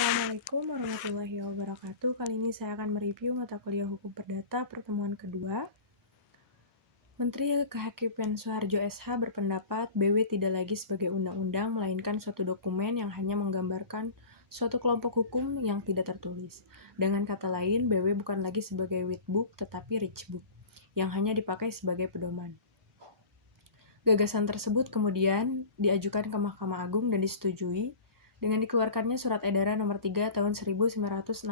Assalamualaikum warahmatullahi wabarakatuh. Kali ini saya akan mereview mata kuliah Hukum Perdata pertemuan kedua. Menteri Kehakiman Soeharjo SH berpendapat BW tidak lagi sebagai undang-undang, melainkan suatu dokumen yang hanya menggambarkan suatu kelompok hukum yang tidak tertulis. Dengan kata lain, BW bukan lagi sebagai white book, tetapi rich book, yang hanya dipakai sebagai pedoman. Gagasan tersebut kemudian diajukan ke Mahkamah Agung dan disetujui dengan dikeluarkannya Surat Edaran Nomor 3 Tahun 1963,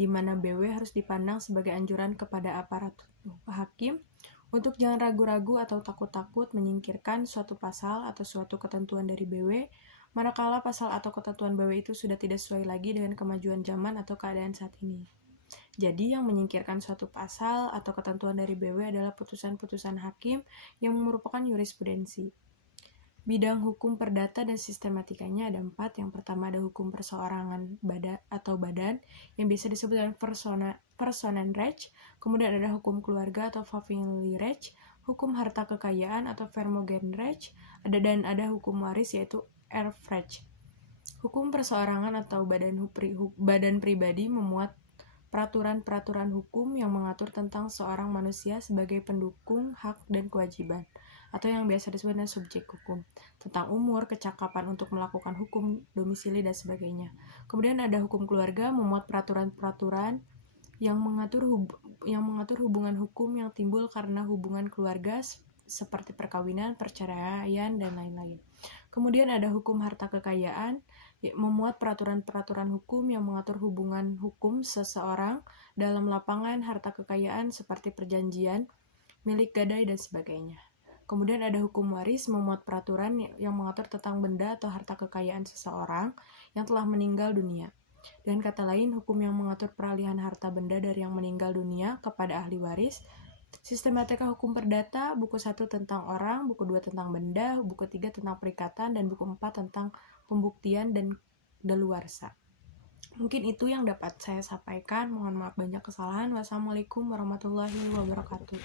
di mana BW harus dipandang sebagai anjuran kepada aparat hakim untuk jangan ragu-ragu atau takut-takut menyingkirkan suatu pasal atau suatu ketentuan dari BW, manakala pasal atau ketentuan BW itu sudah tidak sesuai lagi dengan kemajuan zaman atau keadaan saat ini. Jadi, yang menyingkirkan suatu pasal atau ketentuan dari BW adalah putusan-putusan hakim yang merupakan jurisprudensi. Bidang hukum perdata dan sistematikanya ada 4. Yang pertama ada hukum perseorangan badan yang biasa disebut dengan Personenrecht. Kemudian ada hukum keluarga atau Familierecht, hukum harta kekayaan atau Vermögenrecht, dan ada hukum waris yaitu Erbrecht. Hukum perseorangan atau badan pribadi memuat peraturan-peraturan hukum yang mengatur tentang seorang manusia sebagai pendukung hak dan kewajiban, atau yang biasa disebut dengan subjek hukum, tentang umur, kecakapan untuk melakukan hukum, domisili, dan sebagainya. Kemudian ada hukum keluarga memuat peraturan-peraturan yang mengatur hubungan hukum yang timbul karena hubungan keluarga seperti perkawinan, perceraian, dan lain-lain. Kemudian ada hukum harta kekayaan memuat peraturan-peraturan hukum yang mengatur hubungan hukum seseorang dalam lapangan harta kekayaan seperti perjanjian, milik gadai, dan sebagainya. Kemudian ada hukum waris memuat peraturan yang mengatur tentang benda atau harta kekayaan seseorang yang telah meninggal dunia. Dan kata lain, hukum yang mengatur peralihan harta benda dari yang meninggal dunia kepada ahli waris. Sistematika hukum perdata, buku 1 tentang orang, buku 2 tentang benda, buku 3 tentang perikatan, dan buku 4 tentang pembuktian dan daluarsa. Mungkin itu yang dapat saya sampaikan. Mohon maaf banyak kesalahan. Wassalamualaikum warahmatullahi wabarakatuh.